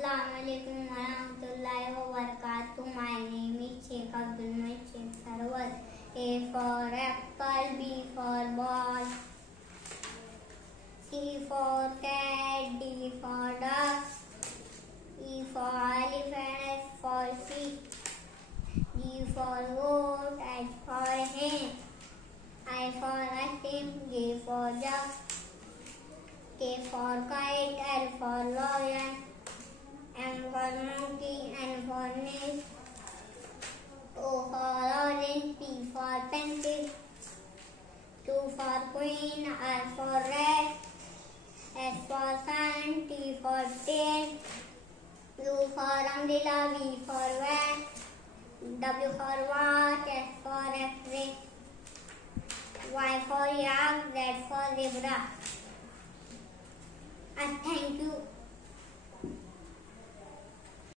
Assalamualaikum warahmatullahi wabarakatuh. My name is Sheikh Abdul Sheikh Sarwar. A for apple, B for ball, C for cat, D for duck, E for elephant, F for sheep, G for goat, H for hen, I for ice cream, J for jug, K for kite, L for lion, M for monkey, N for nail, O for orange, P for pencil, Q for queen, R for rat, S for sun, T for tail, U for umbrella, V for van, W for watch, X for X-ray, Y for yak, Z for zebra.